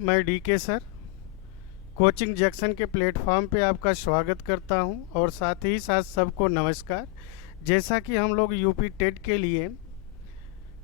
मैं DK sir coaching junction के platform पे आपका स्वागत करता हूं और साथ ही साथ सबको नमस्कार। जैसा कि हम लोग यूपी टेट के लिए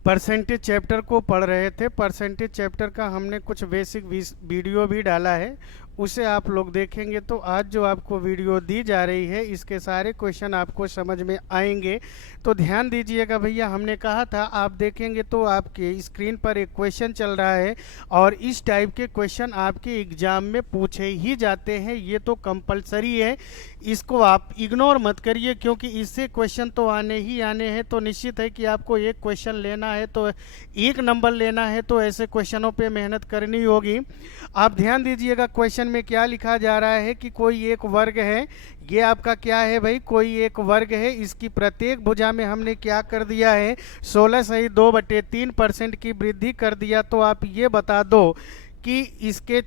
परसेंटेज चैप्टर को पढ़ रहे थे, परसेंटेज चैप्टर का हमने कुछ बेसिक वीडियो भी डाला है, उसे आप लोग देखेंगे तो आज जो आपको वीडियो दी जा रही है इसके सारे क्वेश्चन आपको समझ में आएंगे। तो ध्यान दीजिएगा भैया, हमने कहा था आप देखेंगे तो आपके स्क्रीन पर एक क्वेश्चन चल रहा है और इस टाइप के क्वेश्चन आपके एग्जाम में पूछे ही जाते हैं, ये तो कंपलसरी है, इसको आप इग्नोर मत करिए क्योंकि इससे क्वेश्चन तो आने ही आने हैं। तो निश्चित है कि आपको एक क्वेश्चन लेना है तो एक नंबर लेना है, तो ऐसे क्वेश्चनों पे मेहनत करनी होगी। आप ध्यान दीजिएगा क्वेश्चन में क्या लिखा जा रहा है कि कोई एक वर्ग है, ये आपका क्या है भाई, कोई एक वर्ग है, इसकी प्रत्येक भुजा में हमने क्या कर दिया है 16 सही 2/3% की वृद्धि कर दिया। तो आप ये बता दो कि इसके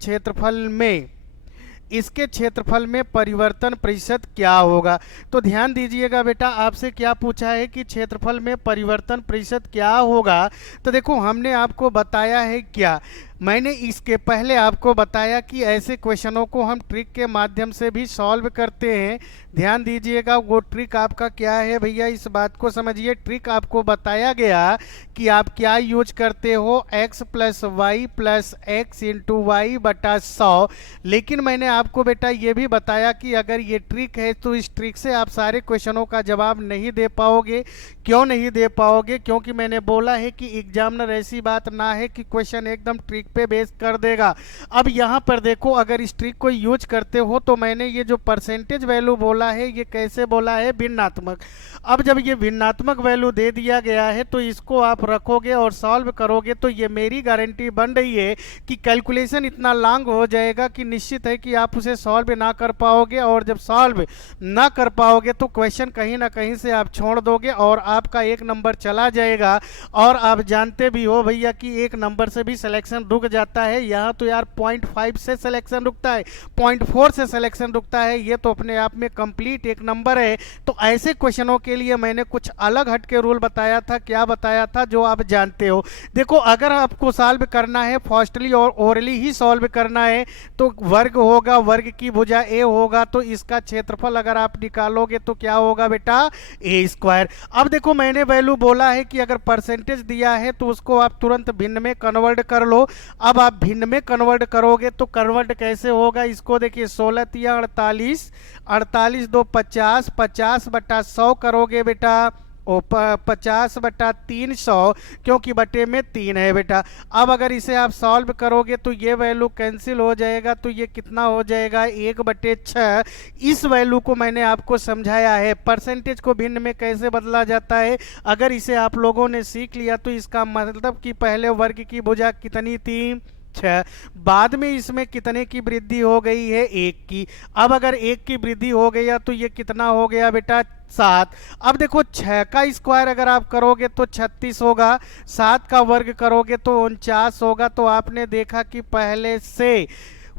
क्षेत्रफल में परिवर्तन प्रतिशत क्या होगा। तो ध्यान दीजिएगा बेटा, आपसे क्या पूछा है कि क्षेत्रफल में परिवर्तन प्रतिशत क्या होगा। तो देखो हमने आपको बताया है क्या, मैंने इसके पहले आपको बताया कि ऐसे क्वेश्चनों को हम ट्रिक के माध्यम से भी सॉल्व करते हैं। ध्यान दीजिएगा वो ट्रिक आपका क्या है भैया, इस बात को समझिए। ट्रिक आपको बताया गया कि आप क्या यूज करते हो, x + y + x × y/100। लेकिन मैंने आपको बेटा ये भी बताया कि अगर ये ट्रिक है तो इस ट्रिक से आप सारे क्वेश्चनों का जवाब नहीं दे पाओगे। क्यों नहीं दे पाओगे? क्योंकि मैंने बोला है कि एग्जामिनर ऐसी बात ना है कि क्वेश्चन एकदम ट्रिक पे बेस कर देगा। अब यहाँ पर देखो, अगर इस ट्रिक को यूज करते हो तो मैंने ये जो परसेंटेज वैल्यू बोला है ये कैसे बोला है, भिन्नात्मक। अब जब ये भिन्नात्मक वैल्यू दे दिया गया है तो इसको आप रखोगे और सॉल्व करोगे तो ये मेरी गारंटी बन रही है कि कैलकुलेशन इतना लॉन्ग हो जाएगा कि निश्चित है कि आप उसे सॉल्व ना कर पाओगे, और जब सॉल्व ना कर पाओगे तो क्वेश्चन कहीं ना कहीं से आप छोड़ दोगे और आपका एक नंबर चला जाएगा। और आप जानते भी हो भैया कि एक नंबर से भी सिलेक्शन रुक जाता है। यहाँ तो यार 0.5 से सिलेक्शन रुकता है, 0.4 से सिलेक्शन रुकता है, ये तो अपने आप में कंप्लीट एक नंबर है। तो ऐसे क्वेश्चनों के लिए मैंने कुछ अलग हट के रूल बताया था। क्या बताया था जो आप जानते हो? देखो, अगर आपको सॉल्व करना है फर्स्टली और ओरली ही सॉल्व करना है तो वर्ग होगा, वर्ग की भुजा ए होगा, तो इसका क्षेत्रफल अगर आप निकालोगे तो क्या होगा बेटा, a²। अब देखो मैंने वैल्यू बोला है कि अगर परसेंटेज दिया है तो उसको आप तुरंत भिन्न में कन्वर्ट कर लो। अब आप भिन्न में कन्वर्ट करोगे तो कन्वर्ट कैसे होगा, इसको देखिए 16 × 48, 48 × 2 = 50, 50/100 करोगे बेटा, 50/300, क्योंकि बटे में 3 है बेटा। अब अगर इसे आप सॉल्व करोगे तो ये वैल्यू कैंसिल हो जाएगा, तो ये कितना हो जाएगा 1/6। इस वैल्यू को मैंने आपको समझाया है परसेंटेज को भिन्न में कैसे बदला जाता है। अगर इसे आप लोगों ने सीख लिया तो इसका मतलब कि पहले वर्ग की भुजा कितनी थी, 6, बाद में इसमें कितने की वृद्धि हो गई है, 1 की। अब अगर 1 की वृद्धि हो गया तो ये कितना हो गया बेटा, 7। अब देखो 6 का स्क्वायर अगर आप करोगे तो 36 होगा, 7 का वर्ग करोगे तो 49 होगा। तो आपने देखा कि पहले से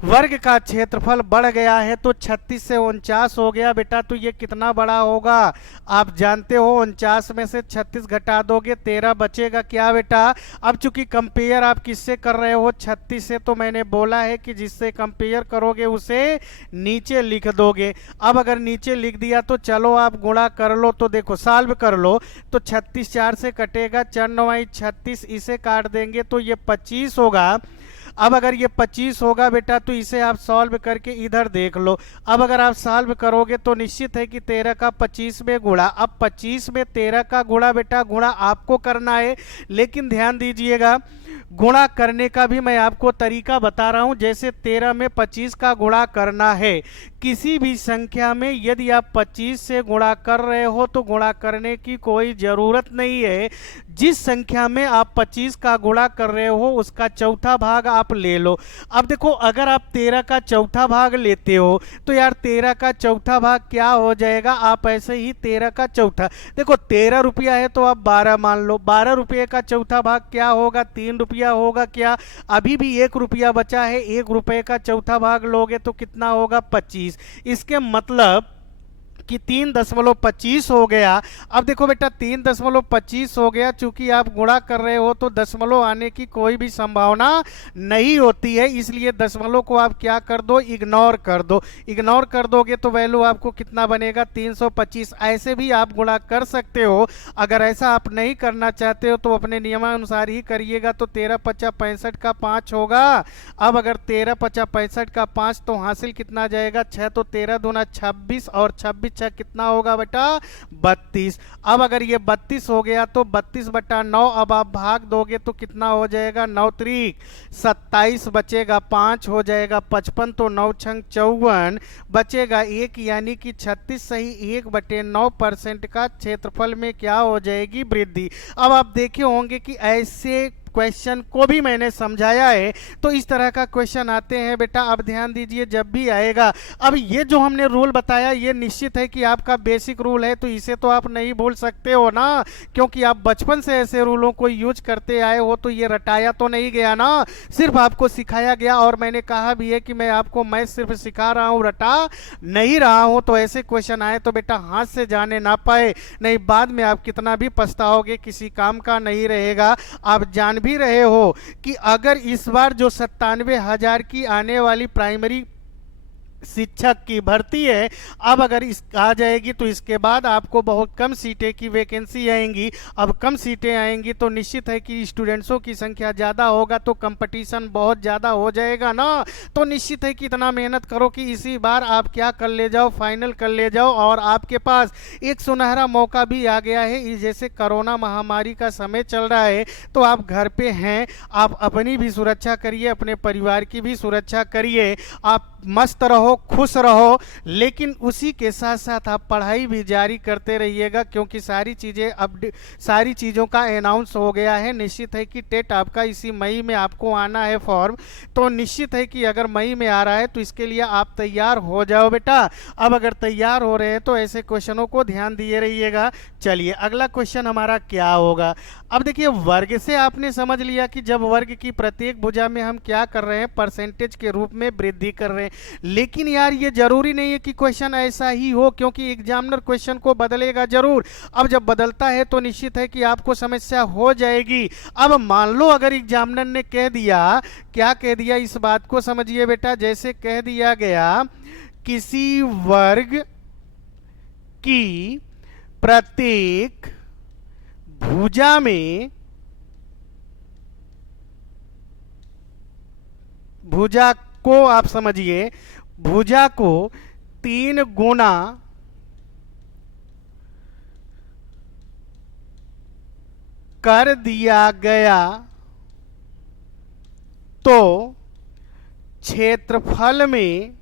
वर्ग का क्षेत्रफल बढ़ गया है, तो 36 से 49 हो गया बेटा। तो ये कितना बड़ा होगा आप जानते हो, 49 में से 36 घटा दोगे 13 बचेगा क्या बेटा। अब चूंकि कंपेयर आप किससे कर रहे हो, 36 से, तो मैंने बोला है कि जिससे कंपेयर करोगे उसे नीचे लिख दोगे। अब अगर नीचे लिख दिया तो चलो आप गुणा कर लो, तो देखो सॉल्व कर लो तो 36 4 से कटेगा, 4 9 36, इसे काट देंगे तो ये 25 होगा। अब अगर ये 25 होगा बेटा तो इसे आप सॉल्व करके इधर देख लो। अब अगर आप सॉल्व करोगे तो निश्चित है कि 13 का 25 में गुणा। अब 25 में 13 का गुणा बेटा, गुणा आपको करना है, लेकिन ध्यान दीजिएगा गुणा करने का भी मैं आपको तरीका बता रहा हूं। जैसे 13 में 25 का गुणा करना है, किसी भी संख्या में यदि आप 25 से गुणा कर रहे हो तो गुणा करने की कोई ज़रूरत नहीं है। जिस संख्या में आप 25 का गुणा कर रहे हो उसका चौथा भाग आप ले लो। अब देखो अगर आप 13 का चौथा भाग लेते हो तो यार 13 का चौथा भाग क्या हो जाएगा, आप ऐसे ही 13 का चौथा, देखो 13 रुपया है तो आप 12 मान लो, 12 रुपये का चौथा भाग क्या होगा, 3 रुपया होगा क्या। अभी भी 1 रुपया बचा है, 1 रुपये का चौथा भाग लोगे तो कितना होगा, 25। इसके मतलब कि 3.25 हो गया। अब देखो बेटा 3.25 हो गया, चूंकि आप गुणा कर रहे हो तो दशमलव आने की कोई भी संभावना नहीं होती है, इसलिए दशमलव को आप क्या कर दो, इग्नोर कर दो। इग्नोर कर दोगे तो वैल्यू आपको कितना बनेगा, 325। ऐसे भी आप गुणा कर सकते हो। अगर ऐसा आप नहीं करना चाहते हो तो अपने नियमानुसार ही करिएगा। तो 13×5 = 65 का 5 होगा। अब अगर 13×5 = 65 का 5 तो हासिल कितना जाएगा, 6। तो 13×2 = 26 और 26 कितना होगा बेटा, 32। अब अगर ये 32 हो गया तो 32/9 अब आप भाग दोगे तो कितना हो जाएगा, 9×3 = 27, बचेगा 5, हो जाएगा 55। तो 9×6 = 54, बचेगा 1, यानी कि 36 सही 1/9% का क्षेत्रफल में क्या हो जाएगी, वृद्धि। अब आप देखे होंगे कि ऐसे क्वेश्चन को भी मैंने समझाया है। तो इस तरह का क्वेश्चन आते हैं बेटा, अब ध्यान दीजिए जब भी आएगा। अब ये जो हमने रूल बताया ये निश्चित है कि आपका बेसिक रूल है, तो इसे तो आप नहीं भूल सकते हो ना, क्योंकि आप बचपन से ऐसे रूलों को यूज करते आए हो। तो ये रटाया तो नहीं गया ना, सिर्फ आपको सिखाया गया। और मैंने कहा भी है कि मैं आपको मैं सिर्फ सिखा रहा हूँ, रटा नहीं रहा हूँ। तो ऐसे क्वेश्चन आए तो बेटा हाथ से जाने ना पाए, नहीं बाद में आप कितना भी पछताओगे, किसी काम का नहीं रहेगा। आप जान भी रहे हो कि अगर इस बार जो 97,000 की आने वाली प्राइमरी शिक्षक की भर्ती है, अब अगर इस आ जाएगी तो इसके बाद आपको बहुत कम सीटें की वैकेंसी आएंगी। अब कम सीटें आएंगी तो निश्चित है कि स्टूडेंट्सों की संख्या ज़्यादा होगा, तो कंपटीशन बहुत ज़्यादा हो जाएगा ना। तो निश्चित है कि इतना मेहनत करो कि इसी बार आप क्या कर ले जाओ, फाइनल कर ले जाओ। और आपके पास एक सुनहरा मौका भी आ गया है, जैसे कोरोना महामारी का समय चल रहा है तो आप घर पे हैं, आप अपनी भी सुरक्षा करिए, अपने परिवार की भी सुरक्षा करिए। आप मस्त रहो, खुश रहो, लेकिन उसी के साथ साथ आप पढ़ाई भी जारी करते रहिएगा, क्योंकि सारी चीज़ों का अनाउंस हो गया है। निश्चित है कि टेट आपका इसी मई में आपको आना है फॉर्म, तो निश्चित है कि अगर मई में आ रहा है तो इसके लिए आप तैयार हो जाओ बेटा। अब अगर तैयार हो रहे हैं तो ऐसे क्वेश्चनों को ध्यान दिए रहिएगा। चलिए अगला क्वेश्चन हमारा क्या होगा। अब देखिए वर्ग से आपने समझ लिया कि जब वर्ग की प्रत्येक भुजा में हम क्या कर रहे हैं, परसेंटेज के रूप में वृद्धि कर रहे हैं। लेकिन यार ये जरूरी नहीं है कि क्वेश्चन ऐसा ही हो, क्योंकि एग्जामिनर क्वेश्चन को बदलेगा जरूर। अब जब बदलता है तो निश्चित है कि आपको समस्या हो जाएगी। अब मान लो अगर एग्जामिनर ने कह दिया, क्या कह दिया, इस बात को समझिए बेटा। जैसे कह दिया गया किसी वर्ग की प्रत्येक भुजा में, भुजा को आप समझिए, भुजा को 3 गुना कर दिया गया तो क्षेत्रफल में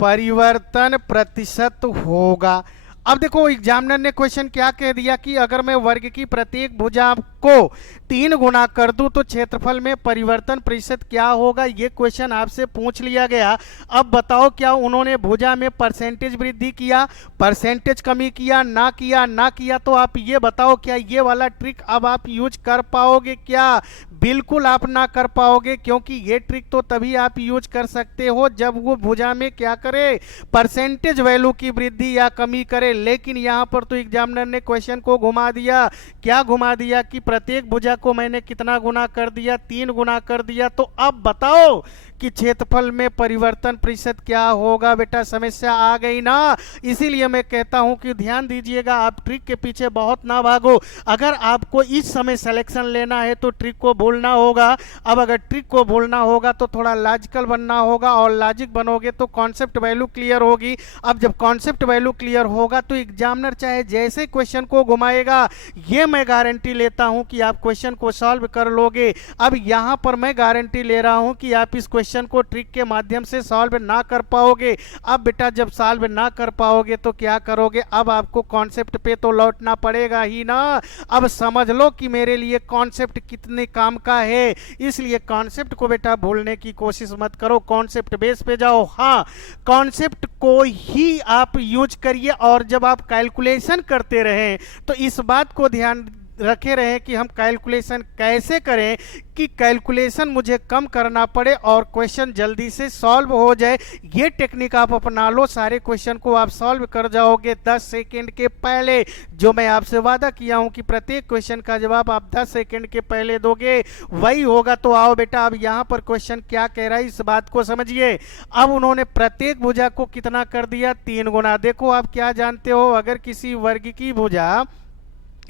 परिवर्तन प्रतिशत होगा। अब देखो एग्जामिनर ने क्वेश्चन क्या कह दिया कि अगर मैं वर्ग की प्रत्येक भुजा को 3 गुना कर दूं तो क्षेत्रफल में परिवर्तन प्रतिशत क्या होगा, ये क्वेश्चन आपसे पूछ लिया गया। अब बताओ क्या उन्होंने भुजा में परसेंटेज वृद्धि किया, परसेंटेज कमी किया, ना किया, ना किया? तो आप ये बताओ क्या ये वाला ट्रिक अब आप यूज कर पाओगे क्या? बिल्कुल आप ना कर पाओगे, क्योंकि ये ट्रिक तो तभी आप यूज कर सकते हो जब वो भुजा में क्या करे, परसेंटेज वैल्यू की वृद्धि या कमी करे। लेकिन यहां पर तो एग्जामिनर ने क्वेश्चन को घुमा दिया। क्या घुमा दिया कि प्रत्येक भुजा को मैंने कितना गुना कर दिया, 3 गुना कर दिया। तो अब बताओ कि क्षेत्रफल में परिवर्तन प्रतिशत क्या होगा। बेटा समस्या आ गई ना, इसीलिए मैं कहता हूं कि ध्यान दीजिएगा, आप ट्रिक के पीछे बहुत ना भागो। अगर आपको इस समय सिलेक्शन लेना है तो ट्रिक को भूलना होगा। अब अगर ट्रिक को भूलना होगा तो थोड़ा लॉजिकल बनना होगा, और लॉजिक बनोगे तो कॉन्सेप्ट वैल्यू क्लियर होगी। अब जब कॉन्सेप्ट वैल्यू क्लियर होगा तो एग्जामिनर चाहे जैसे क्वेश्चन को घुमाएगा, ये मैं गारंटी लेता हूं कि आप क्वेश्चन को सॉल्व कर लोगे। अब यहां पर मैं गारंटी ले रहा हूं कि आप इस क्वेश्चन को ट्रिक के माध्यम से सॉल्व ना कर पाओगे। अब बेटा जब सॉल्व ना कर पाओगे तो क्या करोगे, अब आपको कॉन्सेप्ट पे तो लौटना पड़ेगा ही ना। अब समझ लो कि मेरे लिए कॉन्सेप्ट कितने काम का है, इसलिए कॉन्सेप्ट को बेटा भूलने की कोशिश मत करो, कॉन्सेप्ट बेस पे जाओ। हाँ, कॉन्सेप्ट को ही आप यूज करिए, और जब आप कैलकुलेशन करते रहें तो इस बात को ध्यान रखे रहे कि हम कैलकुलेशन कैसे करें कि कैलकुलेशन मुझे कम करना पड़े और क्वेश्चन जल्दी से सॉल्व हो जाए। ये टेक्निक आप अपना लो, सारे क्वेश्चन को आप सॉल्व कर जाओगे 10 सेकेंड के पहले। जो मैं आपसे वादा किया हूं कि प्रत्येक क्वेश्चन का जवाब आप 10 सेकेंड के पहले दोगे, वही होगा। तो आओ बेटा, अब यहां पर क्वेश्चन क्या कह रहा है इस बात को समझिए। अब उन्होंने प्रत्येक भुजा को कितना कर दिया, 3 गुना। देखो आप क्या जानते हो, अगर किसी वर्ग की भुजा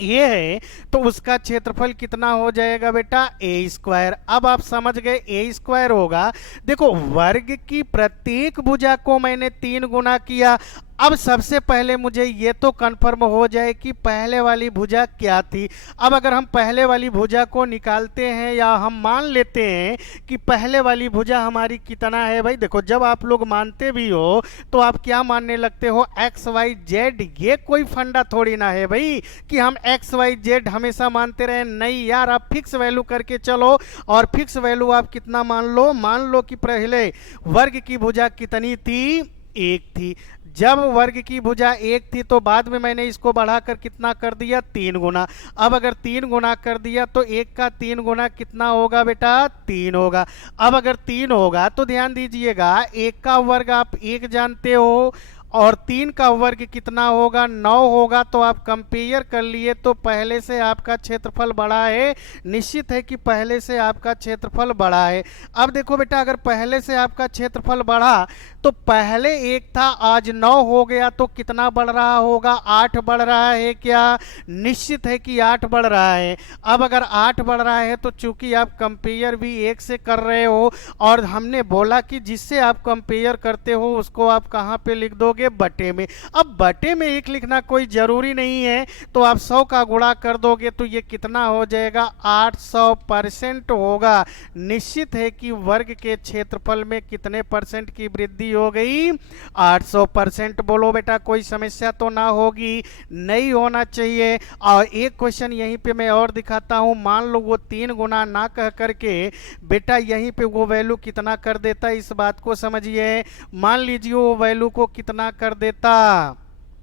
ये है तो उसका क्षेत्रफल कितना हो जाएगा बेटा, ए स्क्वायर। अब आप समझ गए ए स्क्वायर होगा। देखो वर्ग की प्रत्येक भुजा को मैंने 3 गुना किया। अब सबसे पहले मुझे ये तो कंफर्म हो जाए कि पहले वाली भुजा क्या थी। अब अगर हम पहले वाली भुजा को निकालते हैं या हम मान लेते हैं कि पहले वाली भुजा हमारी कितना है। भाई देखो, जब आप लोग मानते भी हो तो आप क्या मानने लगते हो, एक्स वाई जेड। ये कोई फंडा थोड़ी ना है भाई कि हम एक्स वाई जेड हमेशा मानते रहे। नहीं यार, आप फिक्स वैल्यू करके चलो। और फिक्स वैल्यू आप कितना मान लो कि पहले वर्ग की भुजा कितनी थी, 1 थी। जब वर्ग की भुजा 1 थी तो बाद में मैंने इसको बढ़ाकर कितना कर दिया, 3 गुना। अब अगर 3 गुना कर दिया तो 1 का 3 गुना कितना होगा बेटा, 3 होगा। अब अगर 3 होगा तो ध्यान दीजिएगा, 1 का वर्ग आप 1 जानते हो और 3 का वर्ग कितना होगा, 9 होगा। तो आप कंपेयर कर लिए तो पहले से आपका क्षेत्रफल बड़ा है। निश्चित है कि पहले से आपका क्षेत्रफल बड़ा है। अब देखो बेटा, अगर पहले से आपका क्षेत्रफल बढ़ा तो पहले 1 था, आज 9 हो गया, तो कितना बढ़ रहा होगा, 8 बढ़ रहा है क्या, निश्चित है कि 8 बढ़ रहा है। अब अगर 8 बढ़ रहा है तो चूंकि आप कंपेयर भी 1 से कर रहे हो और हमने बोला कि जिससे आप कंपेयर करते हो उसको आप कहाँ पे लिख दोगे, बटे में। अब बटे में 1 लिखना कोई जरूरी नहीं है, तो आप 100 का गुणा कर दोगे तो ये कितना हो जाएगा, 800% होगा। निश्चित है कि वर्ग के क्षेत्रफल में कितने परसेंट की वृद्धि हो गई, 800%। बोलो बेटा, कोई समस्या तो ना होगी, नहीं होना चाहिए। और एक क्वेश्चन यहीं पे मैं और दिखाता हूं। मान लो वो 3 गुना ना कह करके बेटा यहीं पे वो वैल्यू कितना कर देता, इस बात को समझिए। मान लीजिए वो वैल्यू को कितना कर देता,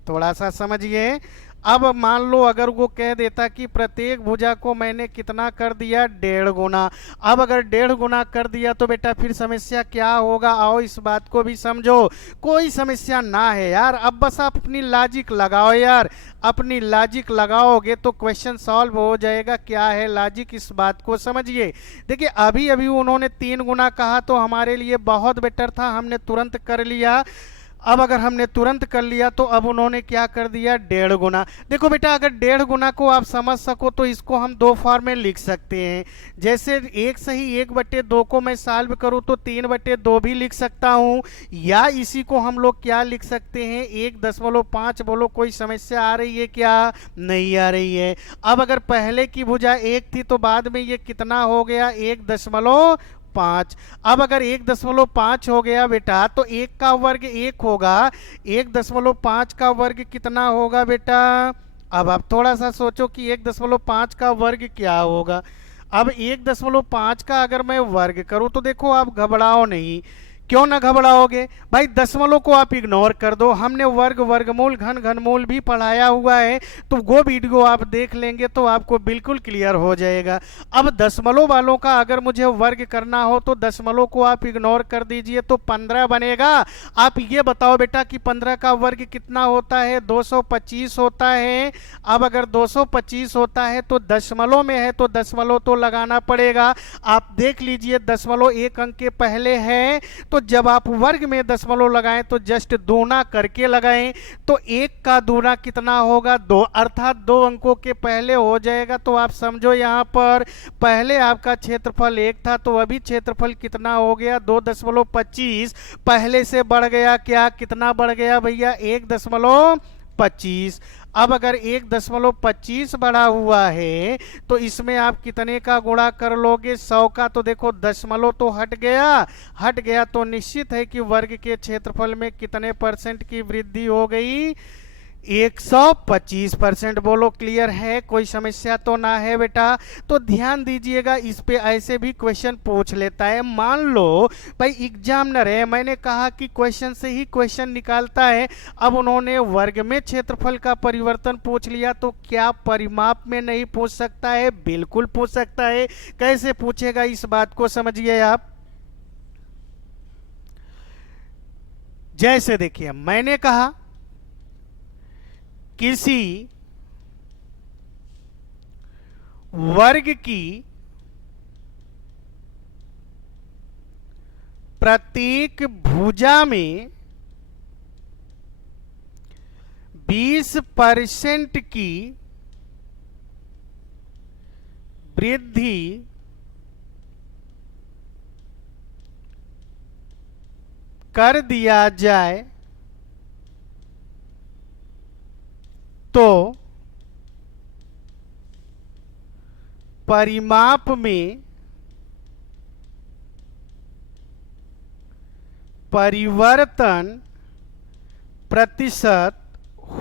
थोड़ा सा समझिए। अब मान लो अगर वो कह देता कि प्रत्येक भुजा को मैंने कितना कर दिया, 1.5 गुना। अब अगर 1.5 गुना कर दिया तो बेटा फिर समस्या क्या होगा, आओ इस बात को भी समझो। कोई समस्या ना है यार, अब बस आप अपनी लॉजिक लगाओ यार। अपनी लॉजिक लगाओगे तो क्वेश्चन सॉल्व हो जाएगा। क्या है लॉजिक, इस बात को समझिए। देखिए अभी अभी उन्होंने 3 गुना कहा तो हमारे लिए बहुत बेटर था, हमने तुरंत कर लिया। अब अगर हमने तुरंत कर लिया तो अब उन्होंने क्या कर दिया, 1.5 गुना। देखो बेटा, अगर 1.5 गुना को आप समझ सको तो इसको हम 2 फॉर्म में लिख सकते हैं। जैसे 1 सही 1/2 को मैं सॉल्व करूं तो 3/2 भी लिख सकता हूं, या इसी को हम लोग क्या लिख सकते हैं, 1.5। बोलो कोई समस्या आ रही है क्या, नहीं आ रही है। अब अगर पहले की भुजा 1 थी तो बाद में ये कितना हो गया, 1.5। अब अगर 1.5 हो गया बेटा तो 1 का वर्ग 1 होगा, 1.5 का वर्ग कितना होगा बेटा। अब आप थोड़ा सा सोचो कि 1.5 का वर्ग क्या होगा। अब 1.5 का अगर मैं वर्ग करूं तो देखो आप घबराओ नहीं। क्यों ना घबराओगे भाई, दशमलव को आप इग्नोर कर दो। हमने वर्ग, वर्गमूल, घन, घनमूल भी पढ़ाया हुआ है, तो वो वीडियो आप देख लेंगे तो आपको बिल्कुल क्लियर हो जाएगा। अब दशमलव वालों का अगर मुझे वर्ग करना हो तो दशमलव को आप इग्नोर कर दीजिए तो 15 बनेगा। आप ये बताओ बेटा कि 15 का वर्ग कितना होता है, 225 होता है। अब अगर 225 होता है तो दशमलव में है तो दशमलव तो लगाना पड़ेगा। आप देख लीजिए दशमलव 1 अंक के पहले है, तो जब आप वर्ग में दशमलव लगाएं तो जस्ट दूना करके लगाएं। तो 1 का दूना कितना होगा, 2, अर्थात 2 अंकों के पहले हो जाएगा। तो आप समझो यहाँ पर पहले आपका क्षेत्रफल 1 था तो अभी क्षेत्रफल कितना हो गया, 2.25। पहले से बढ़ गया क्या, कितना बढ़ गया भैया, 1.25। अब अगर 1.25 बढ़ा हुआ है तो इसमें आप कितने का गुणा कर लोगे, 100 का। तो देखो दशमलव तो हट गया तो निश्चित है कि वर्ग के क्षेत्रफल में कितने % की वृद्धि हो गई, 125%। बोलो क्लियर है, कोई समस्या तो ना है बेटा। तो ध्यान दीजिएगा, इस पे ऐसे भी क्वेश्चन पूछ लेता है। मान लो भाई एग्जामिनर है, मैंने कहा कि क्वेश्चन से ही क्वेश्चन निकालता है। अब उन्होंने वर्ग में क्षेत्रफल का परिवर्तन पूछ लिया, तो क्या परिमाप में नहीं पूछ सकता है? बिल्कुल पूछ सकता है। कैसे पूछेगा, इस बात को समझिए आप। जैसे देखिए, मैंने कहा किसी वर्ग की प्रत्येक भुजा में 20% की वृद्धि कर दिया जाए तो परिमाप में परिवर्तन प्रतिशत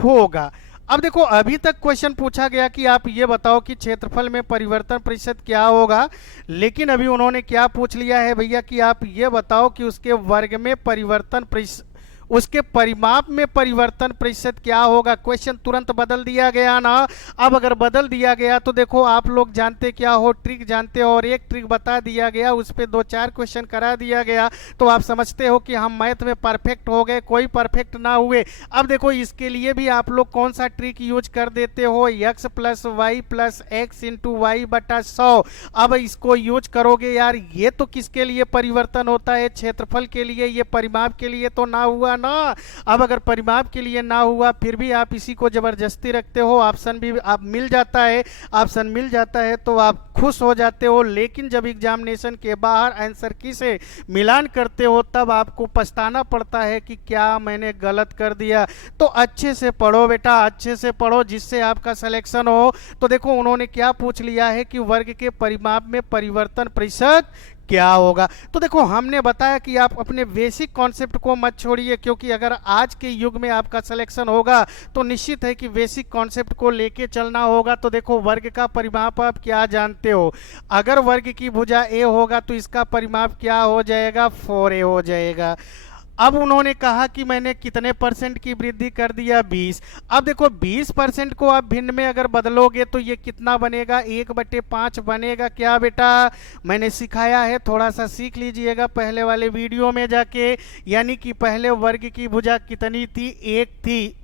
होगा। अब देखो, अभी तक क्वेश्चन पूछा गया कि आप ये बताओ कि क्षेत्रफल में परिवर्तन प्रतिशत क्या होगा, लेकिन अभी उन्होंने क्या पूछ लिया है भैया कि आप ये बताओ कि उसके वर्ग में परिवर्तन प्रतिशत, उसके परिमाप में परिवर्तन प्रतिशत क्या होगा। क्वेश्चन तुरंत बदल दिया गया ना। अब अगर बदल दिया गया तो देखो, आप लोग जानते क्या हो, ट्रिक जानते हो, और एक ट्रिक बता दिया गया, उस पर 2-4 क्वेश्चन करा दिया गया, तो आप समझते हो कि हम मैथ में परफेक्ट हो गए। कोई परफेक्ट ना हुए। अब देखो, इसके लिए भी आप लोग कौन सा ट्रिक यूज कर देते हो, x + y + x × y/100। अब इसको यूज करोगे यार, ये तो किसके लिए परिवर्तन होता है? क्षेत्रफल के लिए। ये परिमाप के लिए तो ना हुआ ना। अब अगर परिमाप के लिए ना हुआ, फिर भी आप इसी को जबरदस्ती रखते हो, ऑप्शन भी आप मिल जाता है, ऑप्शन मिल जाता है तो आप खुश हो जाते हो। लेकिन जब एग्जामिनेशन के बाहर आंसर की से मिलान करते हो, तब आपको पछताना पड़ता है कि क्या मैंने गलत कर दिया। तो अच्छे से पढ़ो बेटा, अच्छे से पढ़ो, जिससे आपका सिलेक्शन हो। तो देखो, उन्होंने क्या पूछ लिया है कि वर्ग के परिमाप में परिवर्तन प्रतिशत क्या होगा। तो देखो, हमने बताया कि आप अपने बेसिक कॉन्सेप्ट को मत छोड़िए, क्योंकि अगर आज के युग में आपका सिलेक्शन होगा तो निश्चित है कि बेसिक कॉन्सेप्ट को लेके चलना होगा। तो देखो, वर्ग का परिमाप आप क्या जानते हो? अगर वर्ग की भुजा ए होगा तो इसका परिमाप क्या हो जाएगा? 4a हो जाएगा। अब उन्होंने कहा कि मैंने कितने % की वृद्धि कर दिया? 20। अब देखो, 20% को आप भिन्न में अगर बदलोगे तो ये कितना बनेगा? 1/5 बनेगा। क्या बेटा? मैंने सिखाया है, थोड़ा सा सीख लीजिएगा पहले वाले वीडियो में जाके। यानी कि पहले वर्ग की भुजा कितनी थी? 1 थी,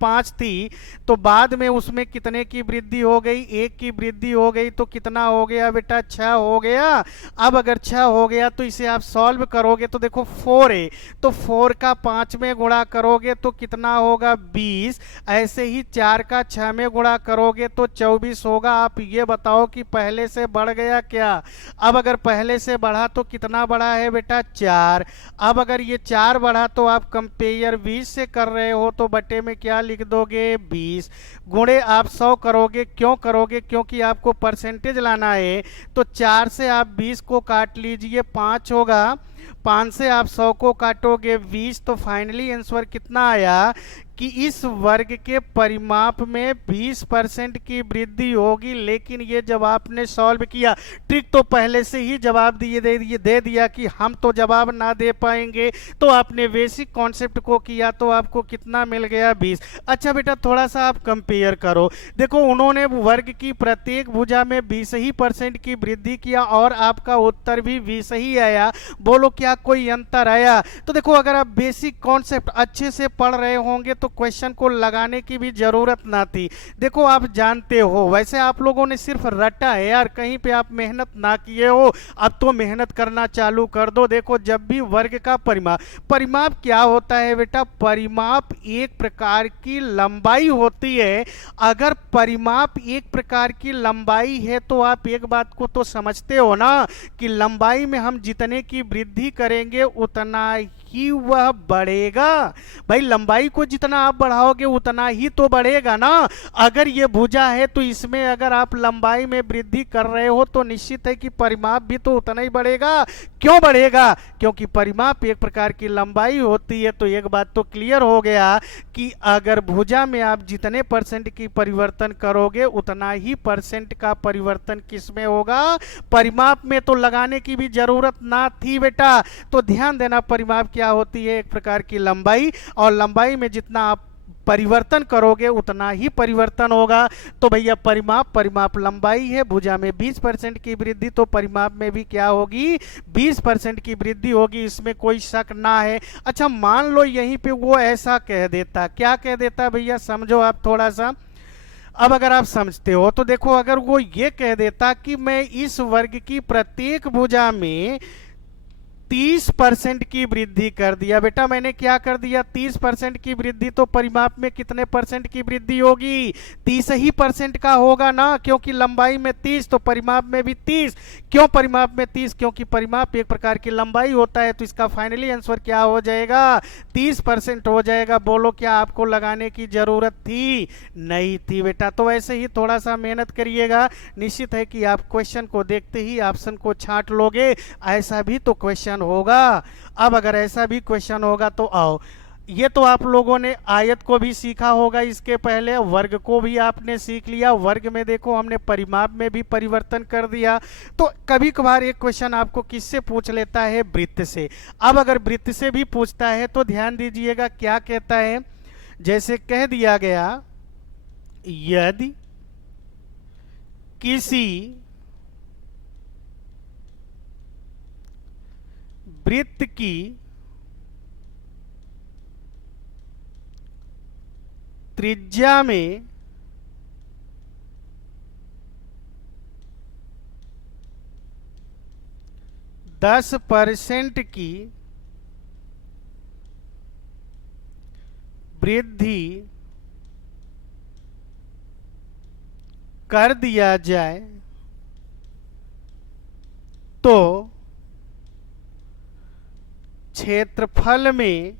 5 थी। तो बाद में उसमें कितने की वृद्धि हो गई? 1 की वृद्धि हो गई। तो कितना हो गया बेटा? 6 हो गया। अब अगर 6 हो गया तो इसे आप सॉल्व करोगे तो देखो 4a, तो 4 का 5 में गुणा करोगे तो कितना होगा? 20। ऐसे ही 4 का 6 में गुणा करोगे तो 24 होगा। आप ये बताओ कि पहले से बढ़ गया क्या? अब अगर पहले से बढ़ा तो कितना बढ़ा है बेटा? 4। अब अगर ये 4 बढ़ा तो आप कंपेयर 20 से कर रहे हो, तो बटे में क्या लिख दोगे? 20। गुणे आप 100 करोगे। क्यों करोगे? क्योंकि आपको परसेंटेज लाना है। तो 4 से आप 20 को काट लीजिए, 5 होगा। 5 से आप 100 को काटोगे, 20। तो फाइनली आंसर कितना आया कि इस वर्ग के परिमाप में 20% की वृद्धि होगी। लेकिन ये जब आपने सॉल्व किया, ट्रिक तो पहले से ही जवाब दे दिया कि हम तो जवाब ना दे पाएंगे, तो आपने बेसिक कॉन्सेप्ट को किया तो आपको कितना मिल गया? 20। अच्छा बेटा, थोड़ा सा आप कंपेयर करो। देखो, उन्होंने वर्ग की प्रत्येक भुजा में 20% की वृद्धि किया और आपका उत्तर भी 20 ही आया। बोलो, क्या कोई अंतर आया? तो देखो, अगर आप बेसिक कॉन्सेप्ट अच्छे से पढ़ रहे होंगे तो क्वेश्चन को लगाने की भी जरूरत ना थी। देखो, आप जानते हो, वैसे आप लोगों ने सिर्फ रटा है यार, कहीं पे आप मेहनत ना किए हो। अब तो मेहनत करना चालू कर दो। देखो, जब भी वर्ग का परिमाप क्या होता है बेटा? परिमाप एक प्रकार की लंबाई होती है। अगर परिमाप एक प्रकार की लंबाई है तो आप एक बात को तो समझते हो ना कि लंबाई में हम जितने की वृद्धि करेंगे उतना ही वह बढ़ेगा। भाई लंबाई को जितना आप बढ़ाओगे उतना ही तो बढ़ेगा ना। अगर ये भुजा है तो इसमें अगर आप लंबाई में वृद्धि कर रहे हो तो निश्चित है कि परिमाप भी तो उतना ही बढ़ेगा। क्यों बढ़ेगा? क्योंकि परिमाप एक प्रकार की लंबाई होती है। तो एक बात तो क्लियर हो गया कि अगर भुजा में आप जितने परसेंट की परिवर्तन करोगे उतना ही परसेंट का परिवर्तन किसमें होगा? परिमाप में। तो लगाने की भी जरूरत ना थी बेटा। तो ध्यान देना, परिमाप क्या होती है? एक प्रकार की लंबाई, और लंबाई में जितना आप परिवर्तन करोगे उतना ही परिवर्तन होगा। तो भैया परिमाप लंबाई है, भुजा में 20% की वृद्धि, तो परिमाप में भी क्या होगी? 20% की वृद्धि होगी, इसमें कोई शक ना है। अच्छा मान लो यहीं पे वो ऐसा कह देता, क्या कह देता भैया? समझो आप थोड़ा सा। अब अगर आप समझते हो तो देखो, अगर वो ये कह देता कि मैं इस वर्ग की प्रत्येक भुजा में 30% की वृद्धि कर दिया। बेटा मैंने क्या कर दिया? 30% की वृद्धि, तो परिमाप में कितने परसेंट की वृद्धि होगी? 30 ही परसेंट का होगा ना, क्योंकि लंबाई में 30 तो परिमाप में भी 30। क्यों परिमाप में 30? क्योंकि परिमाप एक प्रकार की लंबाई होता है। तो इसका फाइनली आंसर क्या हो जाएगा? 30% हो जाएगा। बोलो क्या आपको लगाने की जरूरत थी? नहीं थी बेटा। तो वैसे ही थोड़ा सा मेहनत करिएगा, निश्चित है कि आप क्वेश्चन को देखते ही ऑप्शन को छांट लोगे। ऐसा भी तो क्वेश्चन होगा। अब अगर ऐसा भी क्वेश्चन होगा तो आओ, ये तो आप लोगों ने आयत को भी सीखा होगा, इसके पहले वर्ग को भी आपने सीख लिया। वर्ग में देखो हमने परिमाप में भी परिवर्तन कर दिया। तो कभी कभार एक क्वेश्चन आपको किससे पूछ लेता है? वृत्त से। अब अगर वृत्त से भी पूछता है तो ध्यान दीजिएगा क्या कहता है। जैसे कह दिया गया, यदि किसी वृत्त की त्रिज्या में 10% की वृद्धि कर दिया जाए तो क्षेत्रफल में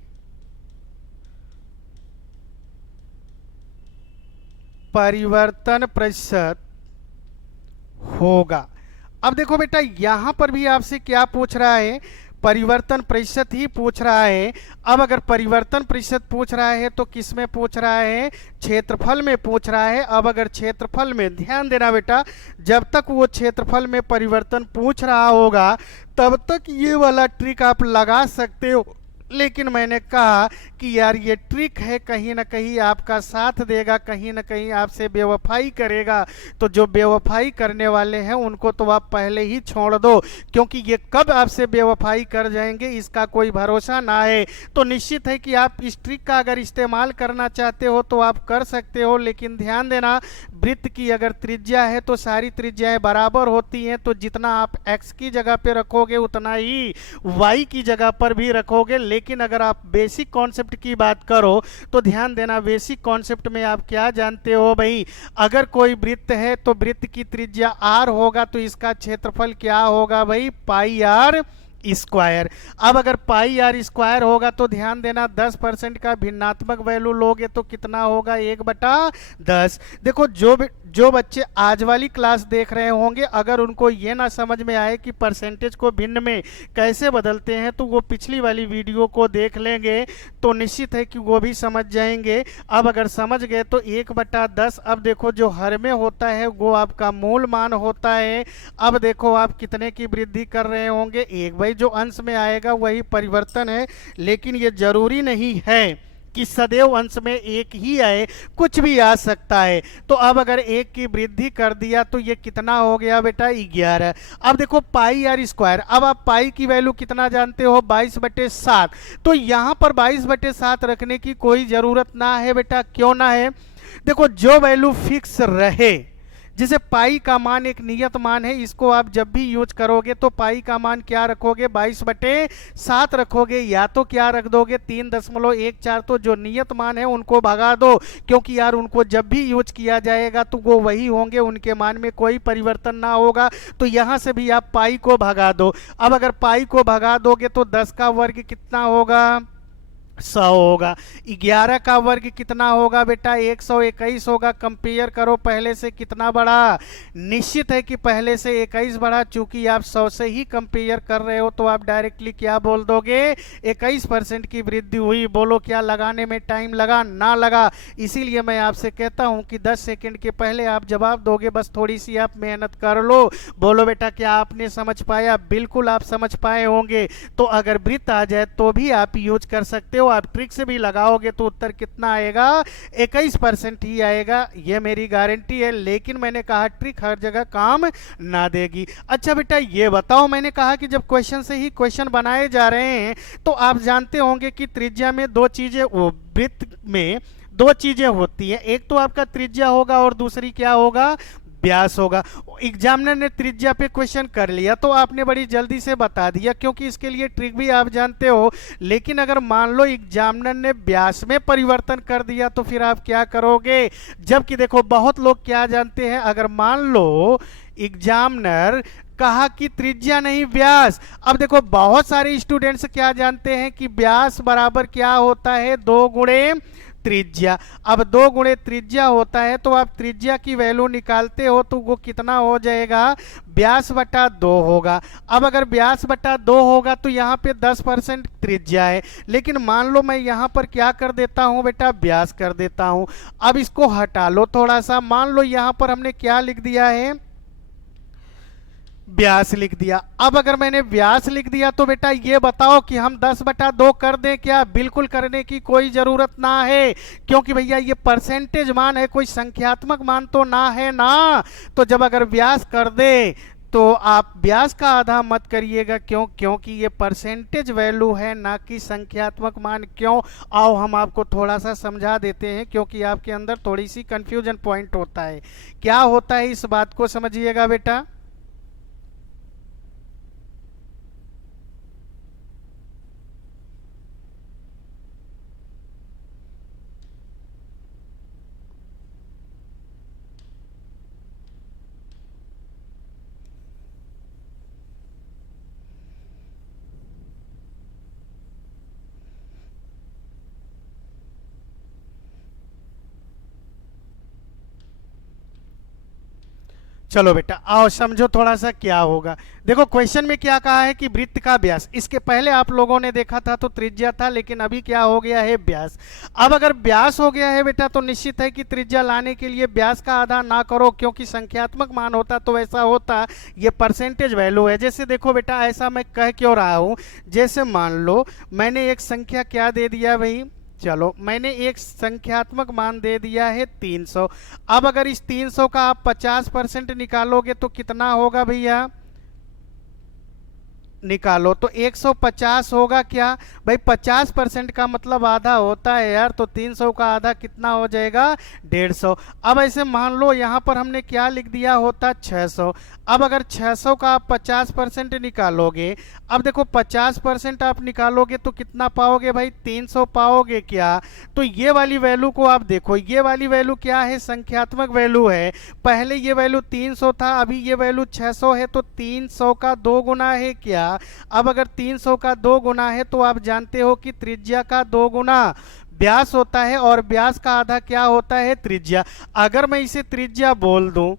परिवर्तन प्रतिशत होगा। अब देखो बेटा यहां पर भी आपसे क्या पूछ रहा है? परिवर्तन प्रतिशत ही पूछ रहा है। अब अगर परिवर्तन प्रतिशत पूछ रहा है तो किस में पूछ रहा है? क्षेत्रफल में पूछ रहा है। अब अगर क्षेत्रफल में, ध्यान देना बेटा, जब तक वो क्षेत्रफल में परिवर्तन पूछ रहा होगा तब तक ये वाला ट्रिक आप लगा सकते हो। लेकिन मैंने कहा कि यार ये ट्रिक है, कहीं ना कहीं आपका साथ देगा, कहीं ना कहीं आपसे बेवफाई करेगा। तो जो बेवफाई करने वाले हैं उनको तो आप पहले ही छोड़ दो, क्योंकि ये कब आपसे बेवफाई कर जाएंगे इसका कोई भरोसा ना है। तो निश्चित है कि आप इस ट्रिक का अगर इस्तेमाल करना चाहते हो तो आप कर सकते हो। लेकिन ध्यान देना, वृत्त की अगर त्रिज्या है तो सारी त्रिज्याएं बराबर होती हैं। तो जितना आप x की जगह पे रखोगे उतना ही y की जगह पर भी रखोगे। लेकिन अगर आप बेसिक कॉन्सेप्ट की बात करो तो ध्यान देना, बेसिक कॉन्सेप्ट में आप क्या जानते हो भाई? अगर कोई वृत्त है तो वृत्त की त्रिज्या r होगा तो इसका क्षेत्रफल क्या होगा भाई? पाई r स्क्वायर। अब अगर पाई आर स्क्वायर होगा तो ध्यान देना 10% का भिन्नात्मक वैल्यू लोगे तो कितना होगा? 1/10। देखो जो बच्चे आज वाली क्लास देख रहे होंगे, अगर उनको ये ना समझ में आए कि परसेंटेज को भिन्न में कैसे बदलते हैं तो वो पिछली वाली वीडियो को देख लेंगे तो निश्चित है कि वो भी समझ जाएंगे। अब अगर समझ गए तो 1/10। अब देखो जो हर में होता है वो आपका मूल मान होता है। अब देखो आप कितने की वृद्धि कर रहे होंगे? 1। जो अंश में आएगा वही परिवर्तन है, लेकिन ये जरूरी नहीं है कि सदैव अंश में एक ही आए, कुछ भी आ सकता है। तो अब अगर 1 की वृद्धि कर दिया तो ये कितना हो गया बेटा? 11। अब देखो पाई आर स्क्वायर, अब आप पाई की वैल्यू कितना जानते हो? 22/7। तो यहाँ पर 22/7 रखने की कोई जरूरत ना है बेटा। क्यों ना है? देखो जो वैल्यू फिक्स रहे, जैसे पाई का मान एक नियत मान है, इसको आप जब भी यूज करोगे तो पाई का मान क्या रखोगे, 22/7 रखोगे, या तो क्या रख दोगे 3.14। तो जो नियत मान है उनको भगा दो, क्योंकि यार उनको जब भी यूज किया जाएगा तो वो वही होंगे, उनके मान में कोई परिवर्तन ना होगा। तो यहां से भी आप पाई को भगा दो। अब अगर पाई को भगा दोगे तो 10 का वर्ग कितना होगा, 100 होगा। 11 का वर्ग कितना होगा बेटा, 121 होगा। कंपेयर करो पहले से कितना बढ़ा, निश्चित है कि पहले से 21 बढ़ा। चूंकि आप 100 से ही कंपेयर कर रहे हो तो आप डायरेक्टली क्या बोल दोगे, 21% की वृद्धि हुई। बोलो क्या लगाने में टाइम लगा, ना लगा। इसीलिए मैं आपसे कहता हूं कि 10 सेकंड के पहले आप जवाब दोगे, बस थोड़ी सी आप मेहनत कर लो। बोलो बेटा क्या आपने समझ पाया, बिल्कुल आप समझ पाए होंगे। तो अगर वृत्त आ जाए तो भी आप यूज कर सकते हो। आप ट्रिक से भी लगाओगे तो उत्तर कितना आएगा, 21% ही आएगा, ये मेरी गारंटी है। लेकिन मैंने कहा ट्रिक हर जगह काम ना देगी। अच्छा बेटा ये बताओ, मैंने कहा कि जब क्वेश्चन से ही क्वेश्चन बनाए जा रहे हैं तो आप जानते होंगे कि त्रिज्या में दो चीजें, वृत्त में दो चीजें होती हैं, एक तो आपका त्रिज्या होगा और दूसरी क्या होगा, व्यास होगा। एग्जामिनर ने त्रिज्या पे क्वेश्चन कर लिया तो आपने बड़ी जल्दी से बता दिया, क्योंकि इसके लिए ट्रिक भी आप जानते हो। लेकिन अगर मान लो एग्जामिनर ने व्यास में परिवर्तन कर दिया तो फिर आप क्या करोगे। जबकि देखो बहुत लोग क्या जानते हैं, अगर मान लो एग्जामिनर कहा कि त्रिज्या नहीं व्यास, अब देखो बहुत सारे स्टूडेंट्स क्या जानते हैं कि व्यास बराबर क्या होता है, 2 गुणे त्रिज्या। अब 2 गुणे त्रिज्या होता है तो आप त्रिज्या की वैल्यू निकालते हो तो वो कितना हो जाएगा, व्यास बटा 2 होगा। अब अगर व्यास बटा 2 होगा तो यहाँ पे 10% त्रिज्या है, लेकिन मान लो मैं यहाँ पर क्या कर देता हूँ बेटा, व्यास कर देता हूँ। अब इसको हटा लो थोड़ा सा, मान लो यहाँ पर हमने क्या लिख दिया है, व्यास लिख दिया। अब अगर मैंने व्यास लिख दिया तो बेटा ये बताओ कि हम 10/2 कर दें क्या, बिल्कुल करने की कोई जरूरत ना है, क्योंकि भैया ये परसेंटेज मान है, कोई संख्यात्मक मान तो ना है ना। तो जब अगर व्यास कर दे तो आप व्यास का आधा मत करिएगा, क्योंकि ये परसेंटेज वैल्यू है ना कि संख्यात्मक मान। क्यों, आओ हम आपको थोड़ा सा समझा देते हैं, क्योंकि आपके अंदर थोड़ी सी कंफ्यूजन पॉइंट होता है। क्या होता है इस बात को समझिएगा बेटा। चलो बेटा आओ समझो थोड़ा सा क्या होगा। देखो क्वेश्चन में क्या कहा है कि वृत्त का व्यास, इसके पहले आप लोगों ने देखा था तो त्रिज्या था, लेकिन अभी क्या हो गया है, व्यास। अब अगर व्यास हो गया है बेटा तो निश्चित है कि त्रिज्या लाने के लिए व्यास का आधा ना करो, क्योंकि संख्यात्मक मान होता तो ऐसा होता, ये परसेंटेज वैल्यू है। जैसे देखो बेटा ऐसा मैं कह क्यों रहा हूं, जैसे मान लो मैंने एक संख्या क्या दे दिया भाई, चलो मैंने एक संख्यात्मक मान दे दिया है 300। अब अगर इस 300 का आप 50% निकालोगे तो कितना होगा भैया, निकालो तो 150 होगा। क्या भाई 50% का मतलब आधा होता है यार, तो 300 का आधा कितना हो जाएगा, 150। अब ऐसे मान लो यहाँ पर हमने क्या लिख दिया होता, 600। अब अगर 600 का आप 50% निकालोगे, अब देखो 50% आप निकालोगे तो कितना पाओगे भाई, 300 पाओगे। क्या, तो ये वाली वैल्यू को आप देखो, ये वाली वैल्यू क्या है, संख्यात्मक वैल्यू है। पहले ये वैल्यू 300 था, अभी ये वैल्यू 600 है, तो 300 का 2 गुना है। क्या, अब अगर 300 का 2 गुना है तो आप जानते हो कि त्रिज्या का 2 गुना व्यास होता है, और व्यास का आधा क्या होता है, त्रिज्या। अगर मैं इसे त्रिज्या बोल दूं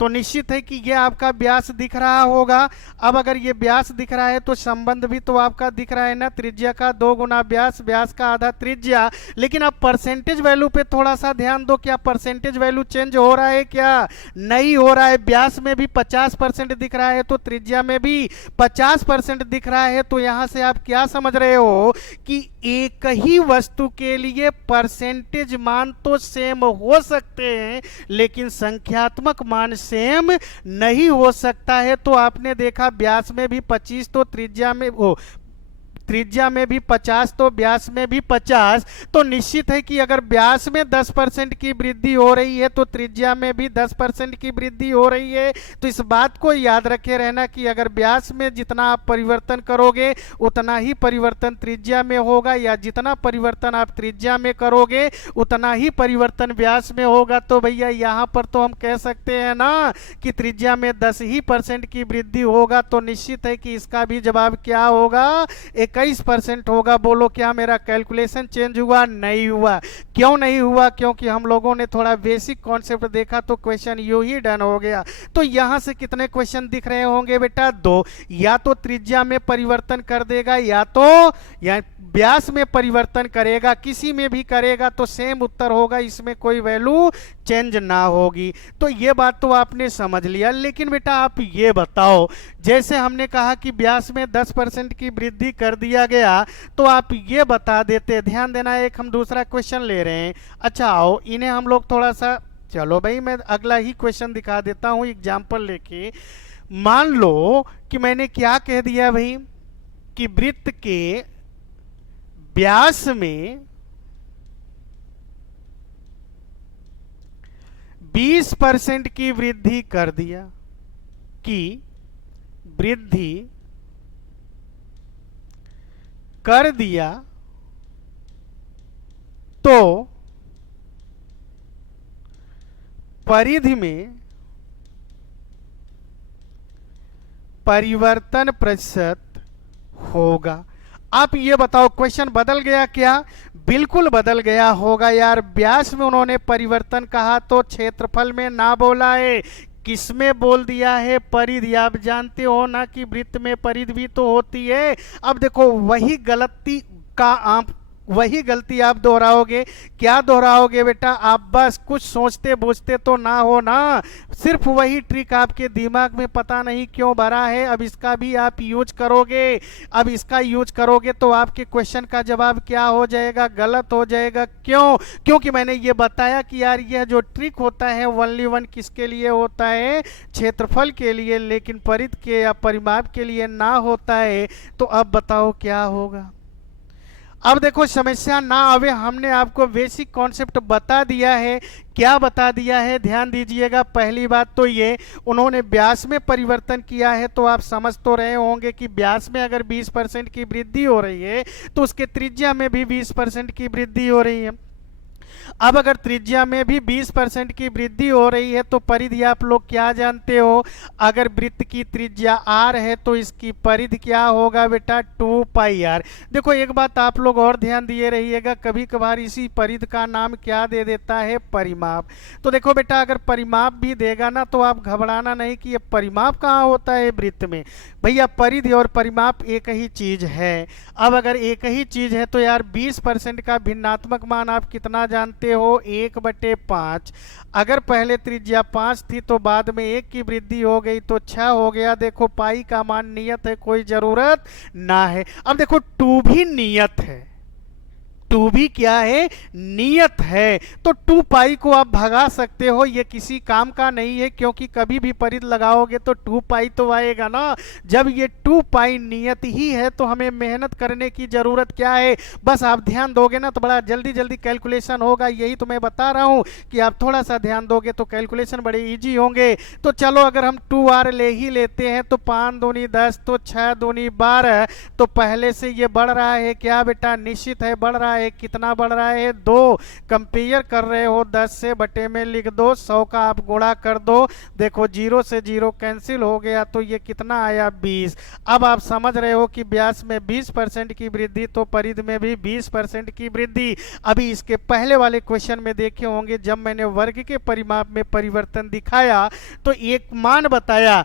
तो निश्चित है कि ये आपका व्यास दिख रहा होगा। अब अगर ये व्यास दिख रहा है तो संबंध भी तो आपका दिख रहा है ना, त्रिज्या का 2 गुना व्यास, व्यास का आधा त्रिज्या। लेकिन अब परसेंटेज वैल्यू पे थोड़ा सा ध्यान दो, क्या परसेंटेज वैल्यू चेंज हो रहा है, क्या नहीं हो रहा है। व्यास में भी 50% दिख रहा है तो त्रिज्या में भी 50% दिख रहा है। तो यहां से आप क्या समझ रहे हो कि एक ही वस्तु के लिए परसेंटेज मान तो सेम हो सकते हैं, लेकिन संख्यात्मक मान सेम नहीं हो सकता है। तो आपने देखा व्यास में भी 25 तो त्रिज्या में वो त्रिज्या में भी 50 तो व्यास में भी 50, तो निश्चित है कि अगर व्यास में 10% की वृद्धि हो रही है तो त्रिज्या में भी 10% की वृद्धि हो रही है। तो इस बात को याद रखे रहना कि अगर व्यास में जितना आप परिवर्तन करोगे उतना ही परिवर्तन त्रिज्या में होगा, या जितना परिवर्तन आप त्रिज्या में करोगे उतना ही परिवर्तन व्यास में होगा। तो भैया यहाँ पर तो हम कह सकते हैं ना कि त्रिज्या में 10% की वृद्धि होगा, तो निश्चित है कि इसका भी जवाब क्या होगा, 21% होगा। बोलो क्या मेरा कैलकुलेशन चेंज हुआ? नहीं हुआ। क्यों नहीं हुआ? क्योंकि हम लोगों ने थोड़ा बेसिक कॉन्सेप्ट देखा तो क्वेश्चन यूं ही डन हो गया। तो यहां से कितने क्वेश्चन दिख रहे होंगे बेटा? 2। या तो त्रिज्या में परिवर्तन कर देगा या तो या व्यास में परिवर्तन करेगा, किसी में भी करेगा तो सेम उत्तर होगा, इसमें कोई वैल्यू चेंज ना होगी। तो ये बात तो आपने समझ लिया। लेकिन बेटा आप ये बताओ, जैसे हमने कहा कि व्यास में 10% की वृद्धि कर दिया गया, तो आप ये बता देते, ध्यान देना, एक हम दूसरा क्वेश्चन ले रहे हैं। अच्छा आओ इन्हें हम लोग थोड़ा सा, चलो भाई मैं अगला ही क्वेश्चन दिखा देता हूं एग्जाम्पल लेके। मान लो कि मैंने क्या कह दिया भाई कि वृत्त के व्यास में 20% की वृद्धि कर दिया, कि वृद्धि कर दिया तो परिधि में परिवर्तन प्रतिशत होगा। आप ये बताओ क्वेश्चन बदल गया क्या? बिल्कुल बदल गया होगा यार। व्यास में उन्होंने परिवर्तन कहा तो क्षेत्रफल में ना बोला है, किसमें बोल दिया है? परिधि। आप जानते हो ना कि वृत्त में परिधि भी तो होती है। अब देखो वही गलती आप दोहराओगे। क्या दोहराओगे बेटा? आप बस कुछ सोचते बूझते तो ना हो ना, सिर्फ वही ट्रिक आपके दिमाग में पता नहीं क्यों भरा है। अब इसका भी आप यूज करोगे। अब इसका यूज करोगे तो आपके क्वेश्चन का जवाब क्या हो जाएगा? गलत हो जाएगा। क्यों? क्योंकि मैंने ये बताया कि यार यह जो ट्रिक होता है ओनली वन किसके लिए होता है? क्षेत्रफल के लिए, लेकिन परिधि के या परिमाप के लिए ना होता है। तो अब बताओ क्या होगा? अब देखो समस्या ना आवे, हमने आपको बेसिक कॉन्सेप्ट बता दिया है। क्या बता दिया है? ध्यान दीजिएगा। पहली बात तो ये, उन्होंने व्यास में परिवर्तन किया है, तो आप समझ तो रहे होंगे कि व्यास में अगर 20% की वृद्धि हो रही है तो उसके त्रिज्या में भी 20% की वृद्धि हो रही है। अब अगर त्रिज्या में भी 20% की वृद्धि हो रही है तो परिधि आप लोग क्या जानते हो? अगर वृत्त की त्रिज्या r है तो इसकी परिधि क्या होगा बेटा? 2πr। देखो एक बात आप लोग और ध्यान दिए रहिएगा, कभी कभार इसी परिधि का नाम क्या दे देता है? परिमाप। तो देखो बेटा अगर परिमाप भी देगा ना तो आप घबराना नहीं कि ये परिमाप कहाँ होता है वृत्त में। भैया परिधि और परिमाप एक ही चीज है। अब अगर एक ही चीज है तो यार 20% का भिन्नात्मक मान आप कितना जानते हो? 1/5। अगर पहले त्रिज्या 5 थी तो बाद में 1 की वृद्धि हो गई तो 6 हो गया। देखो पाई का मान नियत है, कोई जरूरत ना है। अब देखो 2 भी नियत है, 2 भी क्या है? नियत है। तो 2π को आप भगा सकते हो, ये किसी काम का नहीं है, क्योंकि कभी भी परिधि लगाओगे तो 2π तो आएगा ना। जब ये 2π नियत ही है तो हमें मेहनत करने की जरूरत क्या है? बस आप ध्यान दोगे ना तो बड़ा जल्दी जल्दी कैलकुलेशन होगा। यही तो मैं बता रहा हूं कि आप थोड़ा सा ध्यान दोगे तो कैलकुलेशन बड़े ईजी होंगे। तो चलो अगर हम 2r ले ही लेते हैं तो 5 दूनी 10, तो 6 दूनी 12। तो पहले से ये बढ़ रहा है क्या बेटा? निश्चित है बढ़ रहा है। कितना बढ़ रहा है? 2। कंपेयर कर रहे हो 10 से, बटे में लिख दो, 100 का आप गुणा कर दो। देखो 0 से 0 कैंसिल हो गया तो ये कितना आया? 20। अब आप समझ रहे हो कि व्यास में 20% की वृद्धि तो परिधि में भी 20% की वृद्धि। अभी इसके पहले वाले क्वेश्चन में देखे होंगे जब मैंने वर्ग के परिमाप में परिवर्तन दिखाया तो एक मान बताया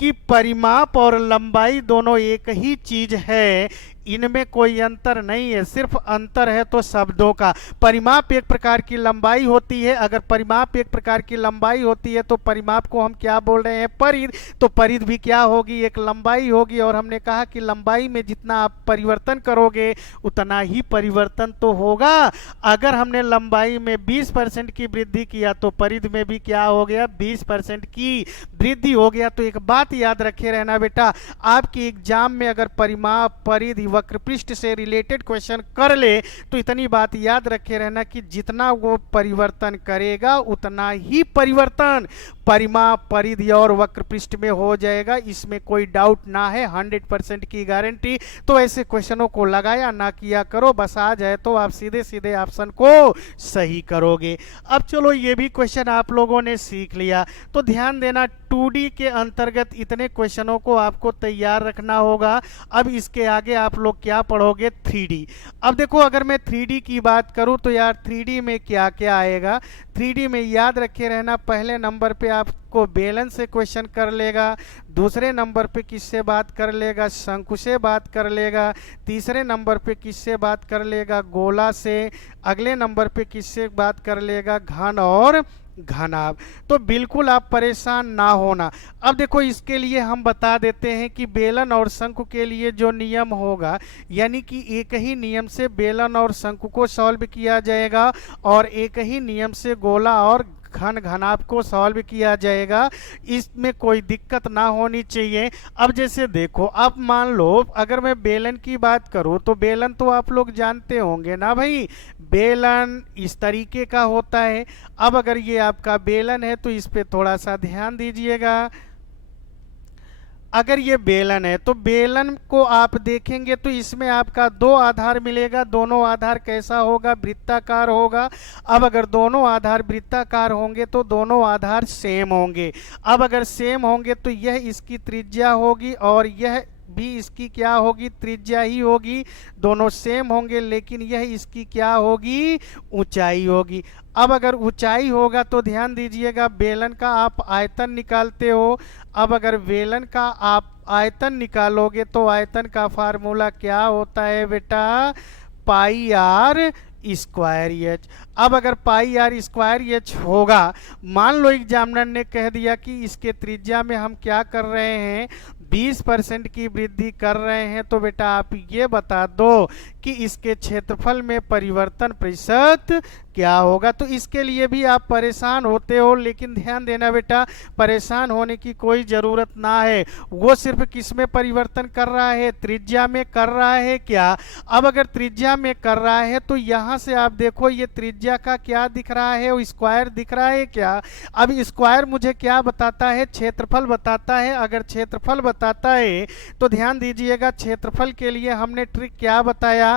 कि परिमाप और लंबाई दोनों एक ही चीज है, इनमें कोई अंतर नहीं है, सिर्फ अंतर है तो शब्दों का। परिमाप एक प्रकार की लंबाई होती है। अगर परिमाप एक प्रकार की लंबाई होती है तो परिमाप को हम क्या बोल रहे हैं? परिधि। तो परिधि भी क्या होगी? एक लंबाई होगी। और हमने कहा कि लंबाई में जितना आप परिवर्तन करोगे उतना ही परिवर्तन तो होगा। अगर हमने लंबाई में 20% की वृद्धि किया तो परिधि में भी क्या हो गया? 20% की वृद्धि हो गया। तो एक बात याद रखे रहना बेटा, आपकी एग्जाम में अगर परिमाप, परिधि, वक्रपृष्ठ से रिलेटेड क्वेश्चन कर ले तो इतनी बात याद रखे रहना कि जितना वो परिवर्तन करेगा उतना ही परिवर्तन परिमाप, परिधि और वक्रपृष्ठ में हो जाएगा, इसमें कोई डाउट ना है, 100% की गारंटी। तो ऐसे क्वेश्चनों को लगाया ना किया करो, बस आ जाए तो आप सीधे सीधे ऑप्शन को सही करोगे। अब चलो ये भी क्वेश्चन आप लोगों ने सीख लिया, तो ध्यान देना 2D के अंतर्गत इतने क्वेश्चनों को आपको तैयार रखना होगा। अब इसके आगे आप लोग क्या पढ़ोगे, 3D। अब देखो अगर मैं 3D की बात करूं तो यार 3D में क्या क्या आएगा। 3D में याद रखे रहना, पहले नंबर पे आपको बेलन से क्वेश्चन कर लेगा, दूसरे नंबर पे किससे बात कर लेगा, शंकु से बात कर लेगा, तीसरे नंबर पे किससे बात कर लेगा, गोला से, अगले नंबर पे किससे बात कर लेगा, घन और घनाभ। तो बिल्कुल आप परेशान ना होना। अब देखो इसके लिए हम बता देते हैं कि बेलन और शंकु के लिए जो नियम होगा, यानी कि एक ही नियम से बेलन और शंकु को सॉल्व किया जाएगा और एक ही नियम से गोला और घन घनाभ को सॉल्व किया जाएगा, इसमें कोई दिक्कत ना होनी चाहिए। अब जैसे देखो, अब मान लो अगर मैं बेलन की बात करूं तो बेलन तो आप लोग जानते होंगे ना भाई, बेलन इस तरीके का होता है। अब अगर ये आपका बेलन है तो इस पे थोड़ा सा ध्यान दीजिएगा। अगर ये बेलन है तो बेलन को आप देखेंगे तो इसमें आपका दो आधार मिलेगा, दोनों आधार कैसा होगा, वृत्ताकार होगा। अब अगर दोनों आधार वृत्ताकार होंगे तो दोनों आधार सेम होंगे। अब अगर सेम होंगे तो यह इसकी त्रिज्या होगी और यह भी इसकी क्या होगी, त्रिज्या ही होगी। दोनों सेम होंगे लेकिन यह इसकी क्या होगी, ऊंचाई होगी। अब अगर ऊंचाई होगा तो ध्यान दीजिएगा, बेलन का आप आयतन निकालते हो। अब अगर बेलन का आप आयतन निकालोगे तो आयतन का फार्मूला क्या होता है बेटा, पाई आर स्क्वायर एच। अब अगर पाई आर स्क्वायर एच होगा, मान लो एग्जामिनर ने कह दिया कि इसके त्रिज्या में हम क्या कर रहे हैं, 20% की वृद्धि कर रहे हैं, तो बेटा आप ये बता दो कि इसके क्षेत्रफल में परिवर्तन प्रतिशत क्या होगा। तो इसके लिए भी आप परेशान होते हो, लेकिन ध्यान देना बेटा, परेशान होने की कोई ज़रूरत ना है। वो सिर्फ किस में परिवर्तन कर रहा है, त्रिज्या में कर रहा है क्या। अब अगर त्रिज्या में कर रहा है तो यहाँ से आप देखो ये त्रिज्या का क्या दिख रहा है, वो स्क्वायर दिख रहा है क्या। अब स्क्वायर मुझे क्या बताता है, क्षेत्रफल बताता है। अगर क्षेत्रफल बताता है तो ध्यान दीजिएगा, क्षेत्रफल के लिए हमने ट्रिक क्या बताया,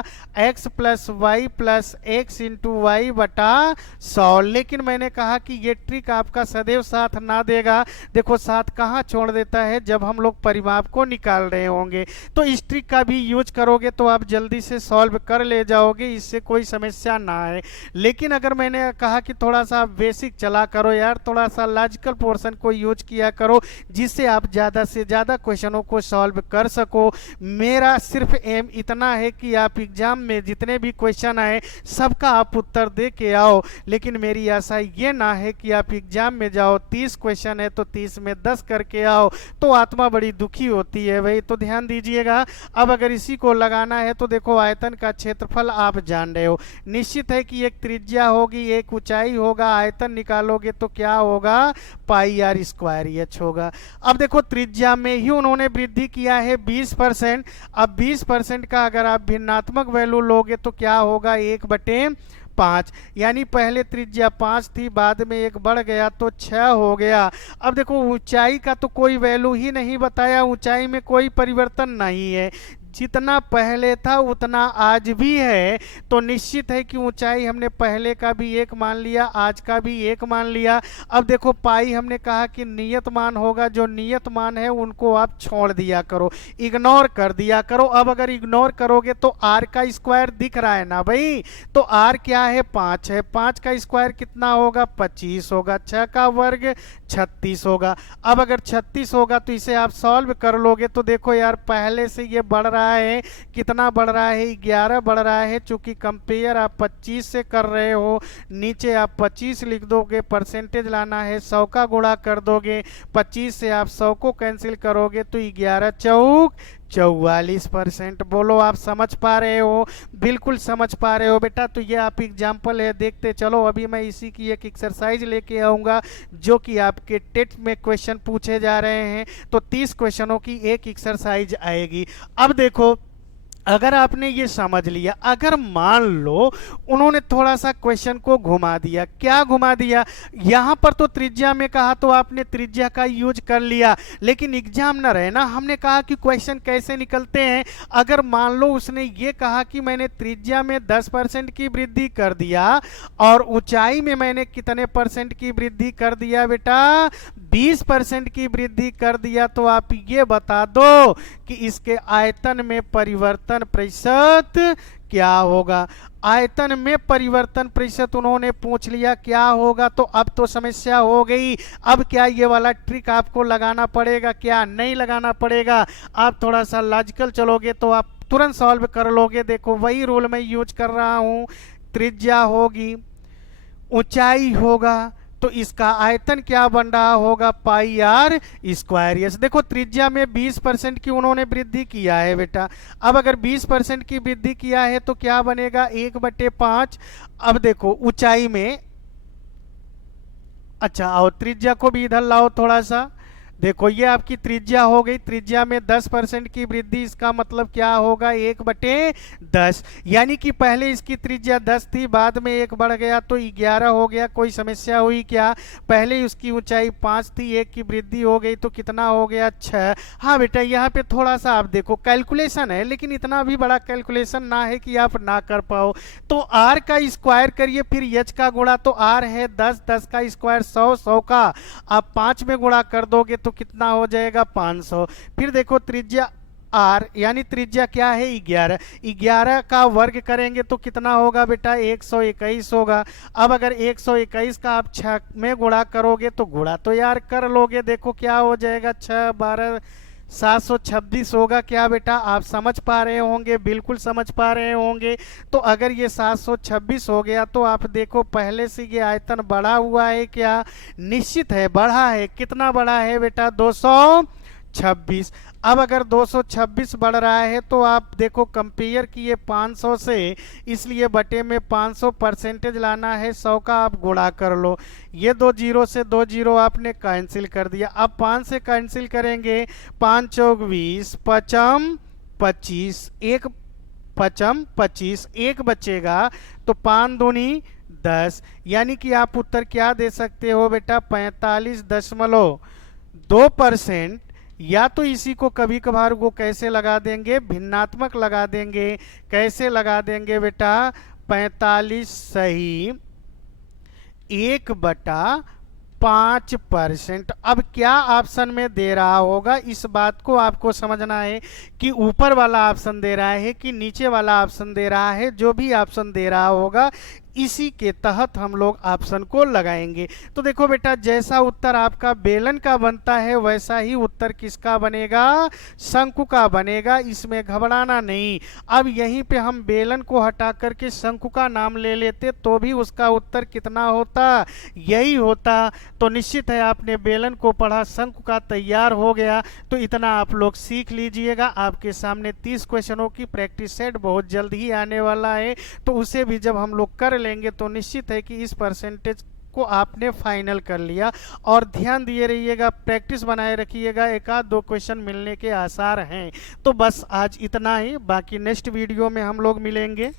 x plus Y plus X into Y बटा 100। लेकिन मैंने कहा कि ये ट्रिक आपका सदैव साथ ना देगा। देखो साथ कहाँ छोड़ देता है, जब हम लोग परिमाप को निकाल रहे होंगे। तो इस ट्रिक का भी यूज करोगे तो आप जल्दी से सॉल्व कर ले जाओगे, इससे कोई समस्या ना है। लेकिन अगर मैंने कहा कि थोड़ा सा बेसिक चला करो यार, थोड़ा सा लॉजिकल पोर्शन को यूज किया करो, जिससे आप ज़्यादा से ज़्यादा क्वेश्चनों को सॉल्व कर सको। मेरा सिर्फ एम इतना है कि आप एग्जाम में जितने भी क्वेश्चन आए सबका आप उत्तर दे के आओ। लेकिन मेरी आशा ये ना है कि आप एग्जाम में जाओ, 30 क्वेश्चन है तो 30 में 10 करके आओ, तो आत्मा बड़ी दुखी होती है भाई। तो ध्यान दीजिएगा। अब अगर इसी को लगाना है तो देखो, आयतन का क्षेत्रफल आप जान रहे हो, निश्चित है कि एक त्रिज्या होगी, एक ऊंचाई होगा। आयतन निकालोगे तो क्या होगा, पाई आर स्क्वायर एच होगा। अब देखो त्रिज्या में ही उन्होंने वृद्धि किया है 20%। अब 20% का अगर आप भिन्नात्मक वैल्यू लोगे तो क्या होगा, 1/5। यानी पहले त्रिज्या 5 थी, बाद में 1 बढ़ गया तो 6 हो गया। अब देखो ऊंचाई का तो कोई वैल्यू ही नहीं बताया, ऊंचाई में कोई परिवर्तन नहीं है, जितना पहले था उतना आज भी है। तो निश्चित है कि ऊंचाई हमने पहले का भी 1 मान लिया, आज का भी 1 मान लिया। अब देखो पाई हमने कहा कि नियत मान होगा, जो नियत मान है उनको आप छोड़ दिया करो, इग्नोर कर दिया करो। अब अगर इग्नोर करोगे तो आर का स्क्वायर दिख रहा है ना भाई, तो आर क्या है, 5 है। 5 का स्क्वायर कितना होगा, 25 होगा। 6 का वर्ग 36 होगा। अब अगर 36 होगा तो इसे आप सॉल्व कर लोगे तो देखो यार, पहले से ये बढ़ रहा है, कितना बढ़ रहा है, 11 बढ़ रहा है। चूंकि कंपेयर आप 25 से कर रहे हो, नीचे आप 25 लिख दोगे, परसेंटेज लाना है, 100 का गुणा कर दोगे, 25 से आप 100 को कैंसिल करोगे तो 11 चौक 44%। बोलो आप समझ पा रहे हो, बिल्कुल समझ पा रहे हो बेटा। तो ये आप एग्जाम्पल है, देखते चलो। अभी मैं इसी की एक एक्सरसाइज लेके आऊँगा जो कि आपके टेट में क्वेश्चन पूछे जा रहे हैं। तो 30 क्वेश्चनों की एक एक्सरसाइज आएगी। अब देखो अगर आपने ये समझ लिया, अगर मान लो उन्होंने थोड़ा सा क्वेश्चन को घुमा दिया, क्या घुमा दिया, यहां पर तो त्रिज्या में कहा तो आपने त्रिज्या का यूज कर लिया, लेकिन एग्जामिनर है ना, हमने कहा कि क्वेश्चन कैसे निकलते हैं। अगर मान लो उसने ये कहा कि मैंने त्रिज्या में 10% की वृद्धि कर दिया और ऊंचाई में मैंने कितने परसेंट की वृद्धि कर दिया बेटा, 20% की वृद्धि कर दिया, तो आप ये बता दो कि इसके आयतन में परिवर्तन प्रतिशत क्या होगा। आयतन में परिवर्तन प्रतिशत उन्होंने पूछ लिया क्या होगा, तो अब तो समस्या हो गई। अब क्या ये वाला ट्रिक आपको लगाना पड़ेगा, क्या नहीं लगाना पड़ेगा? आप थोड़ा सा लॉजिकल चलोगे तो आप तुरंत सॉल्व कर लोगे। देखो वही रूल मैं यूज कर रहा हूं, त्रिज्या होगी, ऊंचाई होगा, तो इसका आयतन क्या बन रहा होगा, पाई आर स्क्वायर। यस, देखो त्रिज्या में 20% की उन्होंने वृद्धि किया है बेटा। अब अगर 20% की वृद्धि किया है तो क्या बनेगा, 1/5। अब देखो ऊंचाई में, अच्छा और त्रिज्या को भी इधर लाओ थोड़ा सा। देखो ये आपकी त्रिज्या हो गई, त्रिज्या में 10% की वृद्धि, इसका मतलब क्या होगा, 1/10। यानी कि पहले इसकी त्रिज्या 10 थी, बाद में 1 बढ़ गया तो 11 हो गया। कोई समस्या हुई क्या? पहले उसकी ऊंचाई 5 थी, 1 की वृद्धि हो गई तो कितना हो गया, 6। हाँ बेटा यहाँ पे थोड़ा सा आप देखो कैलकुलेशन है, लेकिन इतना भी बड़ा कैलकुलेशन ना है कि आप ना कर पाओ। तो आर का स्क्वायर करिए, फिर एच का गुणा, तो आर है 10, 10 का स्क्वायर 100, 100 का आप 5 में गुणा कर दोगे तो कितना हो जाएगा, 500। फिर देखो त्रिज्या आर यानी त्रिज्या क्या है, 11, 11 का वर्ग करेंगे तो कितना होगा बेटा, 121 होगा। अब अगर 121 का आप 6 में गुणा करोगे तो गुणा तो यार कर लोगे, देखो क्या हो जाएगा, 6 12 726 होगा। क्या बेटा आप समझ पा रहे होंगे, बिल्कुल समझ पा रहे होंगे। तो अगर ये 726 हो गया तो आप देखो पहले से ये आयतन बढ़ा हुआ है क्या, निश्चित है बढ़ा है। कितना बढ़ा है बेटा, 226। अब अगर 226 बढ़ रहा है तो आप देखो कंपेयर किए 500 से, इसलिए बटे में 500 परसेंटेज लाना है, 100 का आप गुणा कर लो। ये 2 जीरो से 2 जीरो आपने कैंसिल कर दिया। अब 5 से कैंसिल करेंगे, 5 चौक 20, पचम 25, एक पचम 25, एक बचेगा तो 5 दूनी 10। यानी कि आप उत्तर क्या दे सकते हो बेटा, 45.2%। या तो इसी को कभी कभार वो कैसे लगा देंगे, भिन्नात्मक लगा देंगे। कैसे लगा देंगे बेटा, 45 सही 1/5%। अब क्या ऑप्शन में दे रहा होगा, इस बात को आपको समझना है कि ऊपर वाला ऑप्शन दे रहा है कि नीचे वाला ऑप्शन दे रहा है। जो भी ऑप्शन दे रहा होगा इसी के तहत हम लोग ऑप्शन को लगाएंगे। तो देखो बेटा जैसा उत्तर आपका बेलन का बनता है वैसा ही उत्तर किसका बनेगा, शंकु का बनेगा, इसमें घबराना नहीं। अब यहीं पे हम बेलन को हटा करके शंकु का नाम ले लेते तो भी उसका उत्तर कितना होता, यही होता। तो निश्चित है आपने बेलन को पढ़ा, शंकु का तैयार हो गया। तो इतना आप लोग सीख लीजिएगा। आपके सामने 30 क्वेश्चनों की प्रैक्टिस सेट बहुत जल्द ही आने वाला है, तो उसे भी जब हम लोग कर लेंगे तो निश्चित है कि इस परसेंटेज को आपने फाइनल कर लिया। और ध्यान दिए रहिएगा, प्रैक्टिस बनाए रखिएगा, एक आध दो क्वेश्चन मिलने के आसार हैं। तो बस आज इतना ही, बाकी नेक्स्ट वीडियो में हम लोग मिलेंगे।